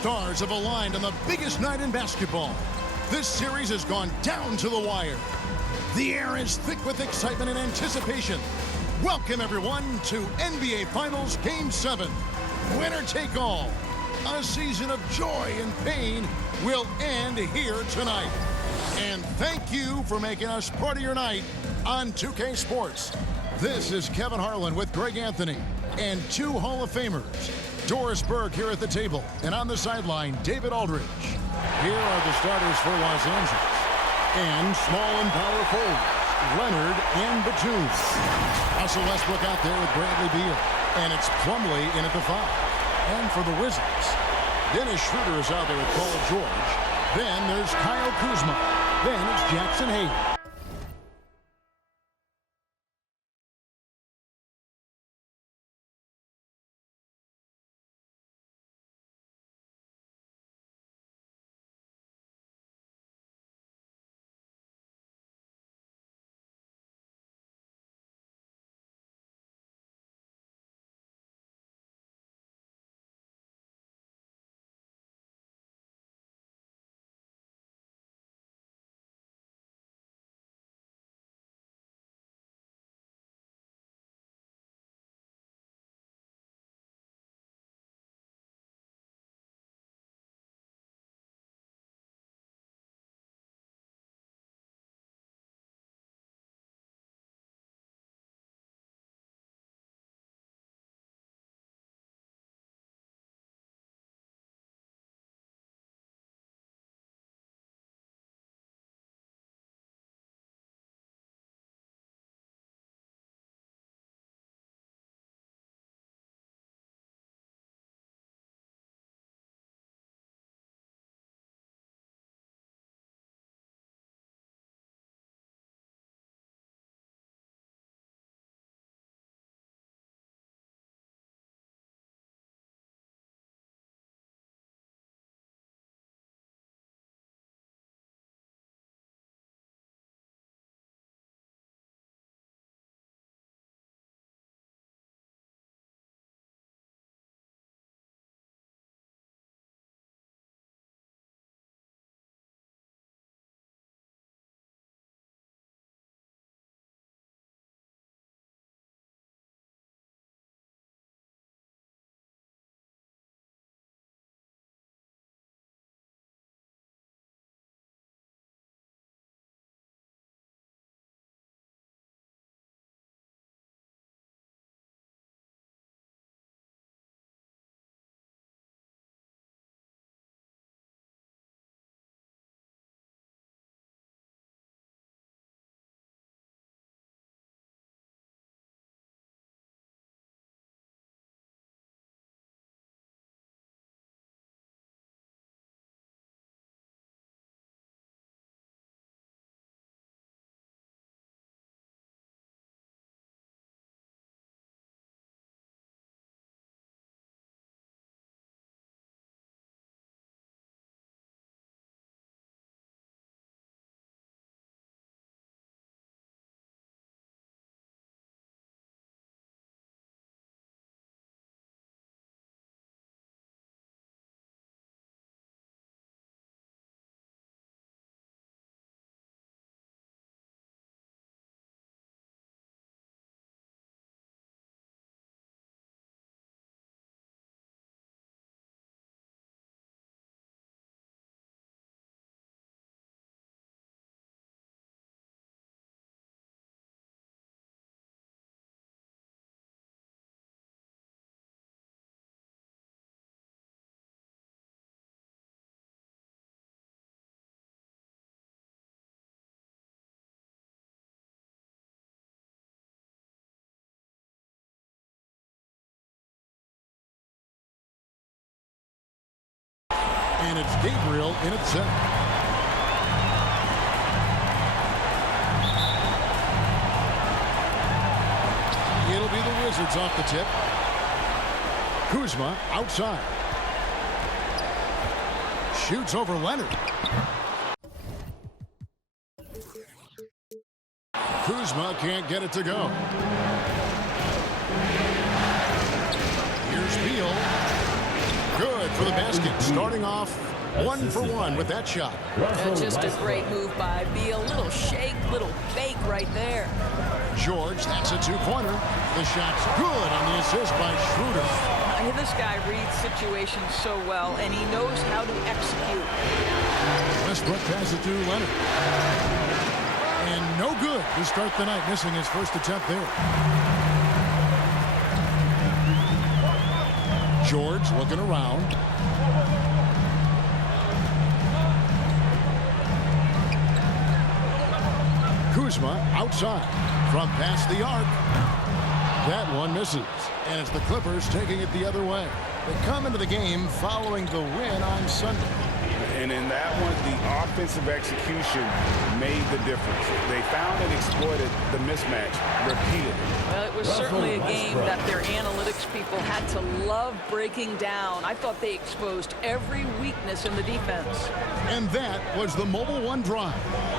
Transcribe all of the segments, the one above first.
stars have aligned on the biggest night in basketball. This series has gone down to the wire. The air is thick with excitement and anticipation. Welcome, everyone, to NBA Finals Game 7. Winner take all. A season of joy and pain will end here tonight. And thank you for making us part of your night on 2K Sports. This is Kevin Harlan with Greg Anthony and two Hall of Famers. Doris Burke here at the table, and on the sideline, David Aldridge. Here are the starters for Los Angeles. And small and power forwards, Leonard and Batum. Russell Westbrook out there with Bradley Beal. And it's Plumlee in at the 5. And for the Wizards, Dennis Schroeder is out there with Paul George. Then there's Kyle Kuzma. Then it's Jackson Hayes. And it's Gabriel in at center. It'll be the Wizards off the tip. Kuzma outside. Shoots over Leonard. Kuzma can't get it to go. Here's Beal. Good for the basket. Starting off 1 for 1 with that shot. Just a great move by Beal. Little shake, little fake right there. George, that's a two-pointer. The shot's good on the assist by Schroeder. This guy reads situations so well, and he knows how to execute. Westbrook passes it to Leonard. And no good to start the night, missing his first attempt there. George looking around. Kuzma outside from past the arc. That one misses. And it's the Clippers taking it the other way. They come into the game following the win on Sunday. And in that one, the offensive execution made the difference. They found and exploited the mismatch repeatedly. Well, it was certainly a game that their analytics people had to love breaking down. I thought they exposed every weakness in the defense. And that was the Mobile One drive.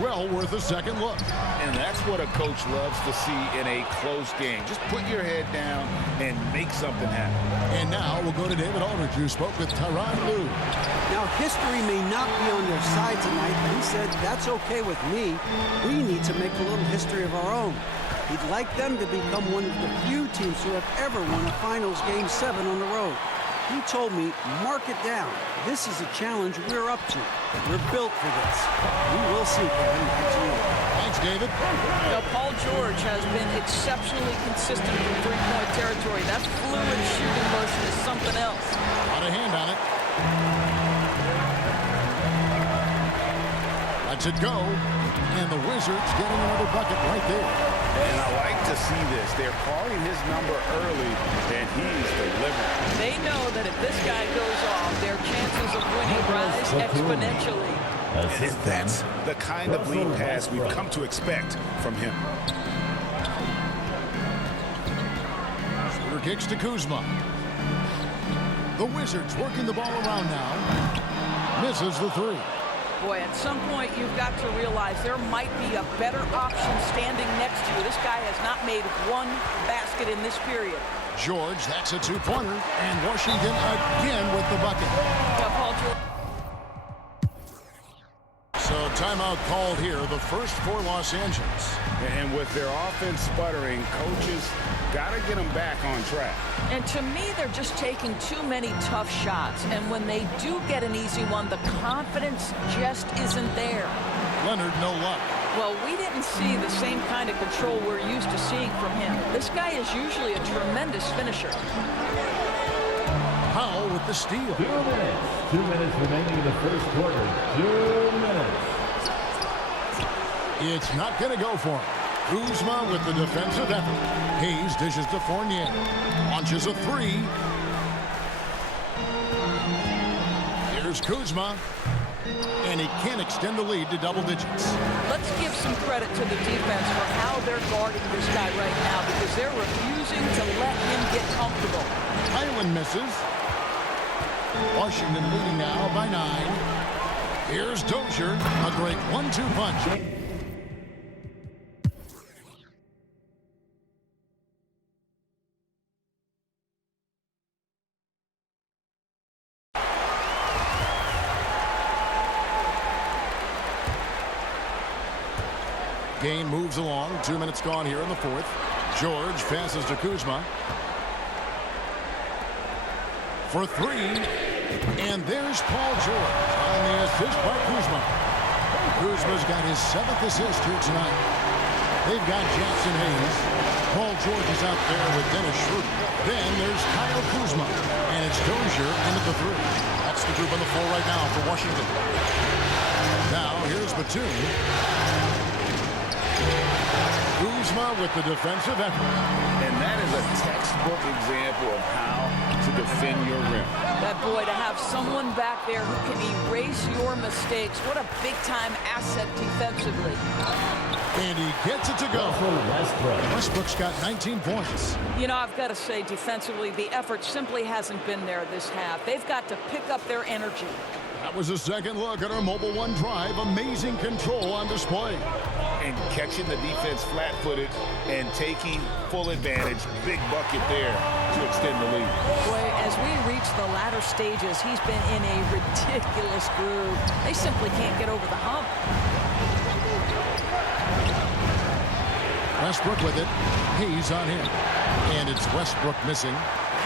Well worth a second look. And that's what a coach loves to see in a close game. Just put your head down and make something happen. And now we'll go to David Aldridge, who spoke with Tyronn Lue. Now, history may not be on their side tonight, but he said, that's okay with me. We need to make a little history of our own. He'd like them to become one of the few teams who have ever won a Finals Game 7 on the road. He told me, mark it down. This is a challenge we're up to. We're built for this. We will see, Kevin. Back to you. Thanks, David. Now, Paul George has been exceptionally consistent from three-point territory. That fluid shooting motion is something else. Got a hand on it. Lets it go. And the Wizards getting another bucket right there. And I like to see this. They're calling his number early, and he's delivering. They know that if this guy goes off, their chances of winning rise exponentially. And that's the kind of lead pass we've come to expect from him. Schroeder kicks to Kuzma. The Wizards working the ball around now. Misses the three. Boy, at some point, you've got to realize there might be a better option standing next to you. This guy has not made one basket in this period. George, that's a two-pointer. And Washington again with the bucket. Now, Paul George. So timeout called here, the first for Los Angeles. And with their offense sputtering, coaches got to get them back on track. And to me, they're just taking too many tough shots. And when they do get an easy one, the confidence just isn't there. Leonard, no luck. Well, we didn't see the same kind of control we're used to seeing from him. This guy is usually a tremendous finisher. Powell with the steal. 2 minutes. 2 minutes remaining in the first quarter. 2 minutes. It's not going to go for him. Kuzma with the defensive effort. Hayes dishes to Fournier. Launches a three. Here's Kuzma. And he can't extend the lead to double digits. Let's give some credit to the defense for how they're guarding this guy right now, because they're refusing to let him get comfortable. Highland misses. Washington leading now by 9. Here's Dozier. A great 1-2 punch. Game moves along. 2 minutes gone here in the fourth. George passes to Kuzma. For three. And there's Paul George on the assist by Kuzma. Kuzma's got his 7th assist here tonight. They've got Jackson Hayes. Paul George is out there with Dennis Schroeder. Then there's Kyle Kuzma. And it's Dozier in at the three. That's the group on the floor right now for Washington. Now here's Batum. Kuzma with the defensive effort. And that is a textbook example of how to defend your rim. That boy, to have someone back there who can erase your mistakes, what a big-time asset defensively. And he gets it to go. Westbrook's got 19 points. You know, I've got to say, defensively, the effort simply hasn't been there this half. They've got to pick up their energy. That was a second look at our Mobile One drive. Amazing control on display. And catching the defense flat-footed and taking full advantage. Big bucket there to extend the lead. Boy, as we reach the latter stages, he's been in a ridiculous groove. They simply can't get over the hump. Westbrook with it. Hayes on him. And it's Westbrook missing.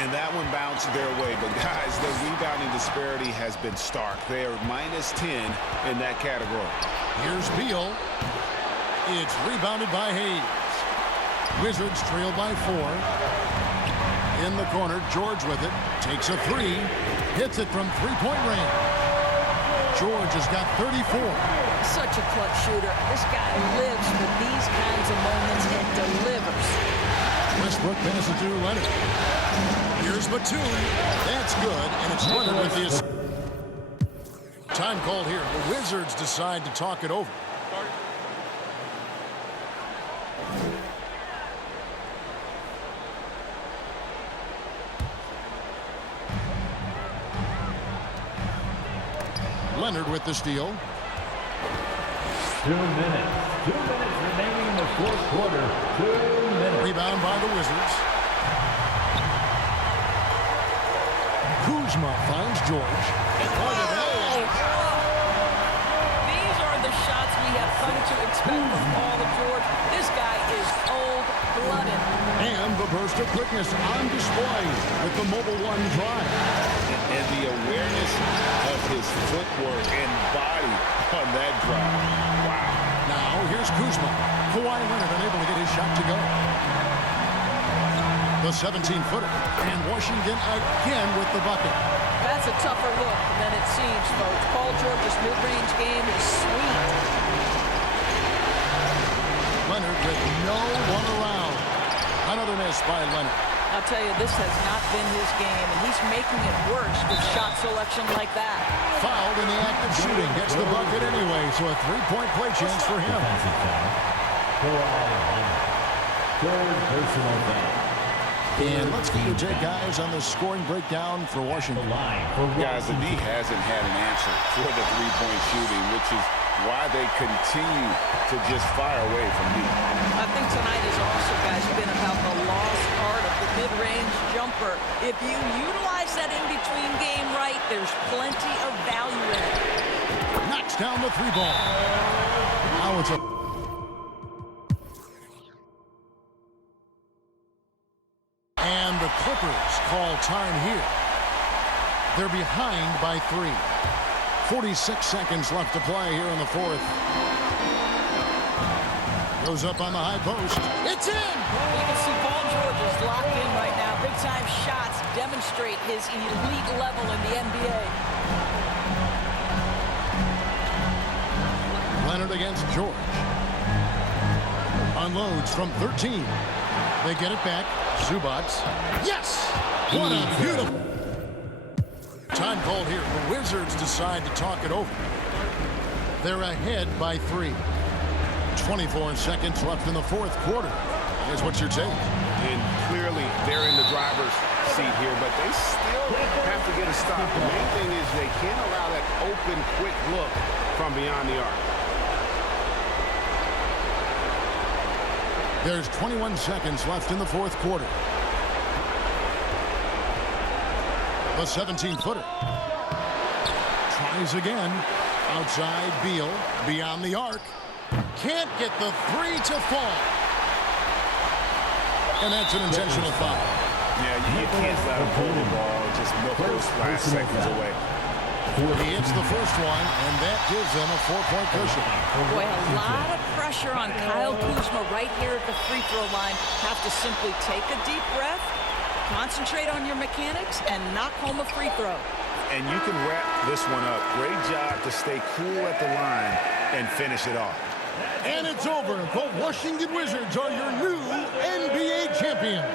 And that one bounced their way. But, guys, the rebounding disparity has been stark. They are -10 in that category. Here's Beal. It's rebounded by Hayes. Wizards trail by 4. In the corner, George with it. Takes a 3. Hits it from three-point range. George has got 34. Such a clutch shooter. This guy lives for these kinds of moments and delivers. Westbrook passes to Leonard. Here's Batum. That's good, and it's Leonard with the assist. Time called here. The Wizards decide to talk it over. Leonard with the steal. 2 minutes. 2 minutes remaining in the fourth quarter. 2 minutes. Rebound by the Wizards. Kuzma finds George. These are the shots we have come to expect from Paul George. This guy is cold-blooded. And the burst of quickness on display with the Mobile One drive. And the awareness of his footwork and body on that drive. Wow. Now here's Kuzma. Kawhi Leonard unable to get his shot to go. The 17-footer. And Washington again with the bucket. That's a tougher look than it seems, folks. Paul George's mid-range game is sweet. Leonard with no one around. Another miss by Leonard. I'll tell you, this has not been his game, and he's making it worse with shot selection like that. Fouled in the act of shooting. Gets the bucket anyway, so a three-point play chance for him. Defensive foul. Kawhi Leonard. Third personal foul. And let's get your take, guys, on the scoring breakdown for Washington. The line for Guys, the D Washington. hasn't had an answer for the three-point shooting, which is why they continue to just fire away from deep. I think tonight has also, guys, been about the lost art of the mid-range jumper. If you utilize that in-between game right, there's plenty of value in it. Knocks down the three ball. Now it's a... And the Clippers call time here. They're behind by 3. 46 seconds left to play here in the fourth. Goes up on the high post. It's in! You can see Paul George is locked in right now. Big-time shots demonstrate his elite level in the NBA. Leonard against George. Unloads from 13. They get it back. Zubac. Yes! What a beautiful... Time called here. The Wizards decide to talk it over. They're ahead by 3. 24 seconds left in the fourth quarter. Here's what's your take. And clearly, they're in the driver's seat here, but they still have to get a stop. The main thing is they can't allow that open, quick look from beyond the arc. There's 21 seconds left in the fourth quarter. The 17-footer. Tries again. Outside Beal. Beyond the arc. Can't get the 3 to fall. And that's an intentional foul. Yeah, you can't let him hold the ball and just milk those last seconds away. He hits the first one, and that gives them a 4-point cushion. Boy, a lot of pressure on Kyle Kuzma right here at the free throw line. Have to simply take a deep breath, concentrate on your mechanics, and knock home a free throw. And you can wrap this one up. Great job to stay cool at the line and finish it off. And it's over. The Washington Wizards are your new NBA champions.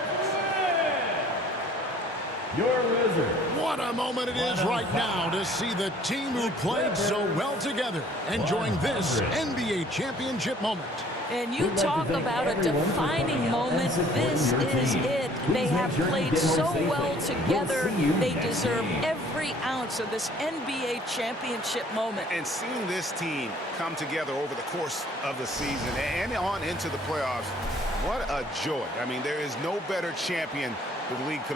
Your Wizards. What What a moment it is right now to see the team who played so well together enjoying this NBA championship moment. And you talk about a defining moment. This is it. They have played so well together. They deserve every ounce of this NBA championship moment. And seeing this team come together over the course of the season and on into the playoffs, what a joy. I mean, there is no better champion the league could have